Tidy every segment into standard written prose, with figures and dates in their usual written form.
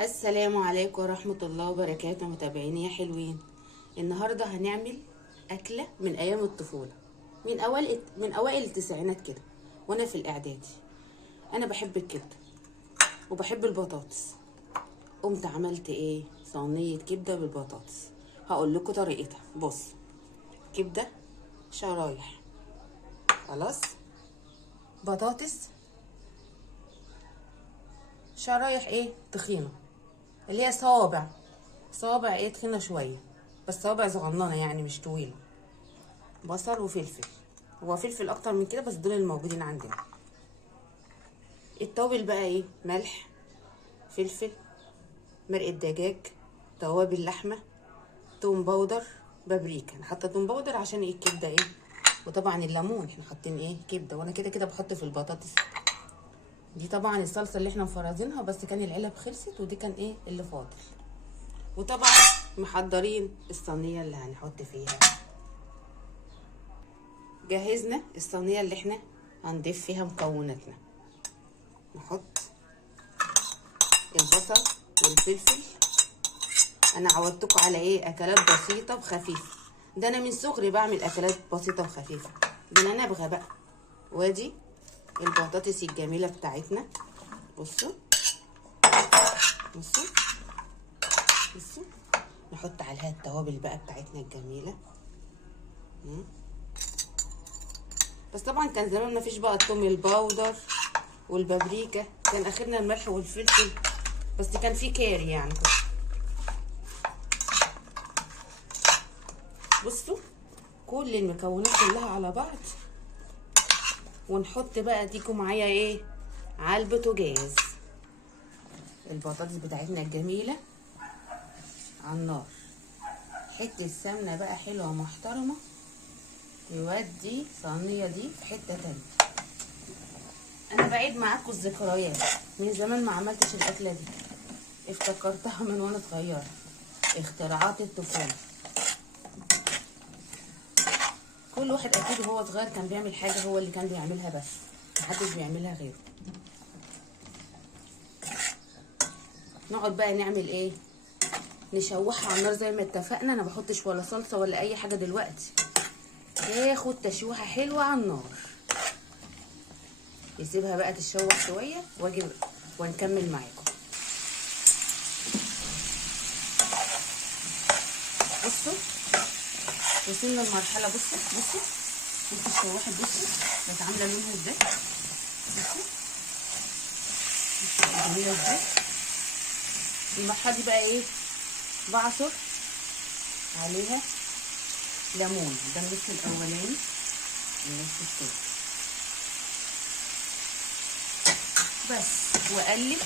السلام عليكم ورحمة الله وبركاته متابعيني يا حلوين. النهاردة هنعمل أكلة من أيام الطفولة، من أوائل التسعينات كده وأنا في الإعدادي. أنا بحب الكبدة وبحب البطاطس. قمت عملت إيه؟ صينية كبدة بالبطاطس. هقول لكم طريقتها. بص، كبدة شرايح، خلاص، بطاطس شرايح ايه تخينه، اللي هي صوابع ايه تخينه شويه، بس صوابع صغننه يعني مش طويله. بصل وفلفل، هو فلفل اكتر من كده بس دول الموجودين عندنا. التوابل بقى ايه؟ ملح، فلفل، مرقه دجاج، توابل لحمه، توم باودر، بابريكا. انا حاطه توم باودر عشان ايه؟ الكبده ايه، وطبعا الليمون. احنا حاطين ايه؟ كبده، وانا كده كده بحط في البطاطس دي طبعا الصلصه اللي احنا مفرزينها، بس كان العلب خلصت ودي كان ايه اللي فاضل. وطبعا محضرين الصينيه اللي هنحط فيها. جهزنا الصينيه اللي احنا هنضيف فيها مكوناتنا. نحط البصل والفلفل. انا عودتكم على ايه؟ اكلات بسيطه وخفيفه. ده انا من صغري بعمل اكلات بسيطه وخفيفه، ده انا نابغه بقى. وادي البطاطس الجميله بتاعتنا. بصوا بصوا بصوا، نحط عليها التوابل بقى بتاعتنا الجميله. بس طبعا كان زمان مفيش بقى الثوم الباودر والبابريكا، كان اخرنا الملح والفلفل، بس كان في كاري يعني. بصوا كل المكونات كلها على بعض، ونحط بقى ديكوا معايا ايه على البوتاجاز البطاطس بتاعتنا الجميله على النار. حته سمنه بقى حلوه محترمه يودي الصينيه دي في حته تانيه. انا بعيد معاكم الذكريات، من زمان ما عملتش الاكله دي، افتكرتها من وانا صغيره، اختراعات الطفوله. كل واحد اكيد وهو صغير كان بيعمل حاجه هو اللي كان بيعملها، بس محدش بيعملها غيره. نقعد بقى نعمل ايه؟ نشوحها على النار زي ما اتفقنا. انا بحطش ولا صلصه ولا اي حاجه دلوقتي، تاخد تشويحه حلوه على النار. نسيبها بقى تتشوح شويه واجي ونكمل معاكم. بصوا وصلنا لمرحله، بصوا اتشوحت، بصوا بقت عامله لونها ازاي، بصوا جميله ازاي. المرحله دي بقى ايه؟ بعصر عليها ليمون، ده النص الاولاني النص التاني بس، واقلب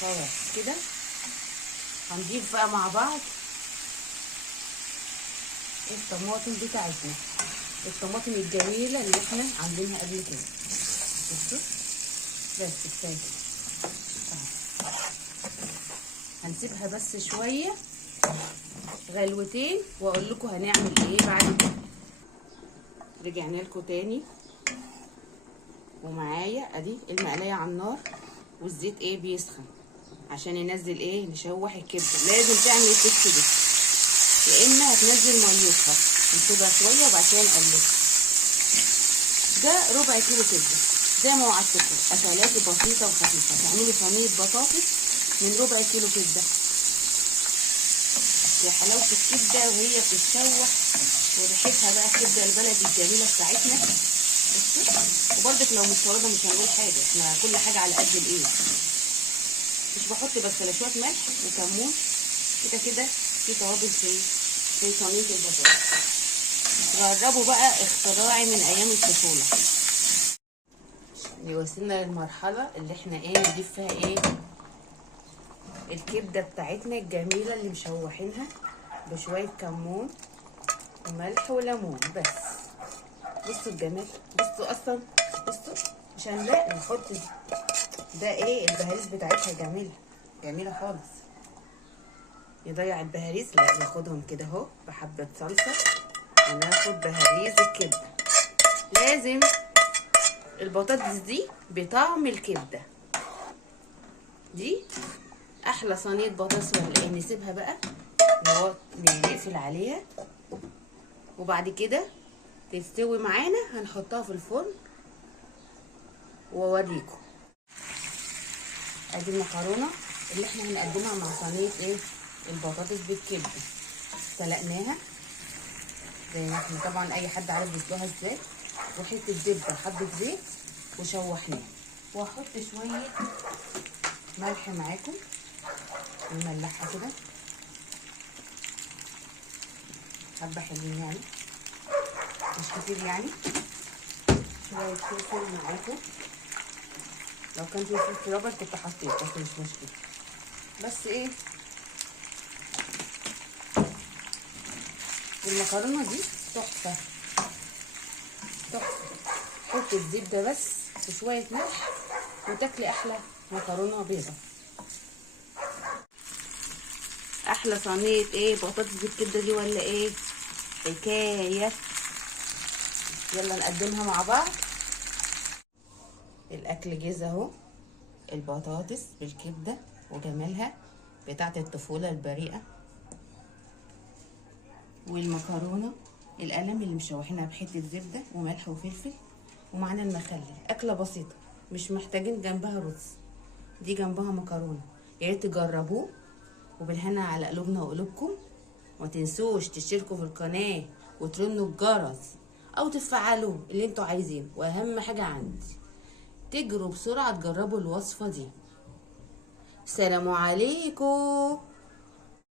خلاص كده. هنضيف بقى مع بعض الطماطم بتاعتنا، الطماطم الجميله اللي احنا عاملينها قبل كده. بصوا بس كفايه. هنسيبها بس شويه غلوتين واقول لكم هنعمل ايه بعد كده. رجعنا لكم تاني، ومعايا ادي المقلايه على النار، والزيت ايه بيسخن عشان ننزل ايه؟ نشوح الكبده. لازم تعمل التست ده، يا اما هتنزل ميتها. نسيبها شويه وبعد كده نقلبها. ده ربع كيلو كبده، زي ما وعدتكم اكلات بسيطه وخفيفه. تعملوا صينيه بطاطس من ربع كيلو كبده. يا حلاوه الكبده وهي بتتشوح، وريحتها بقى الكبده البلدي الجميله بتاعتنا. بصوا، وبرضك لو مستورده مش هنقول حاجه، احنا كل حاجه على قد الايه. مش بحط بس لا شويه ملح وكمون، كده كده في توابل في صينيه البطاطس. جربوا بقى اختراعي من ايام الطفوله. وصلنا للمرحله اللي احنا ايه نضيف فيها ايه؟ الكبده بتاعتنا الجميله اللي مشوحينها بشويه كمون وملح وليمون بس. بصوا الجمال، بصوا اصلا، بصوا مش هنلاقي نحط ده ايه؟ البهاريز بتاعتها جميله خالص. يضيع البهاريز؟ لا، ناخدهم كده اهو بحبه صلصه وناخد بهاريز الكبده. لازم البطاطس دي بطعم الكبده، دي احلى صينيه بطاطس ولا ايه؟ نسيبها بقى نقفل عليها، وبعد كده تستوي معانا هنحطها في الفرن واوريكم. ادي المكرونه اللي احنا هنقدمها مع صينيه ايه؟ البطاطس بالكبده. سلقناها زي ما احنا طبعا اي حد عارف بيسلقها ازاي، وحته زبده وحبه زيت وشوحناها. وهحط شويه ملح معاكم، نملحها كده حبه حلوين يعني، مش كتير يعني. شويه فلفل معاكم، لو كان في فلفل ابيض كنت حطيت بس مش مشكله. بس ايه، المكرونه دي تحفه تحفه. حطي الزبده بس وشويه ملح وتاكلي احلى مكرونه بيضه. احلى صينيه ايه؟ بطاطس بالكبده دي ولا ايه؟ حكايه. يلا نقدمها مع بعض. الاكل جاهز اهو، البطاطس بالكبده وجمالها بتاعه الطفوله البريئه، والمكرونه القلم اللي مشوحينها بحته زبده وملح وفلفل، ومعانا المخلل. اكله بسيطه مش محتاجين جنبها رز، دي جنبها مكرونه. يا ريت تجربوه، وبالهنا على قلوبنا وقلوبكم. وما تنسوش تشتركوا في القناه وترنوا الجرس او تفعلوا اللي انتوا عايزينه. واهم حاجه عندي تجروا بسرعه تجربوا الوصفه دي. سلام عليكم.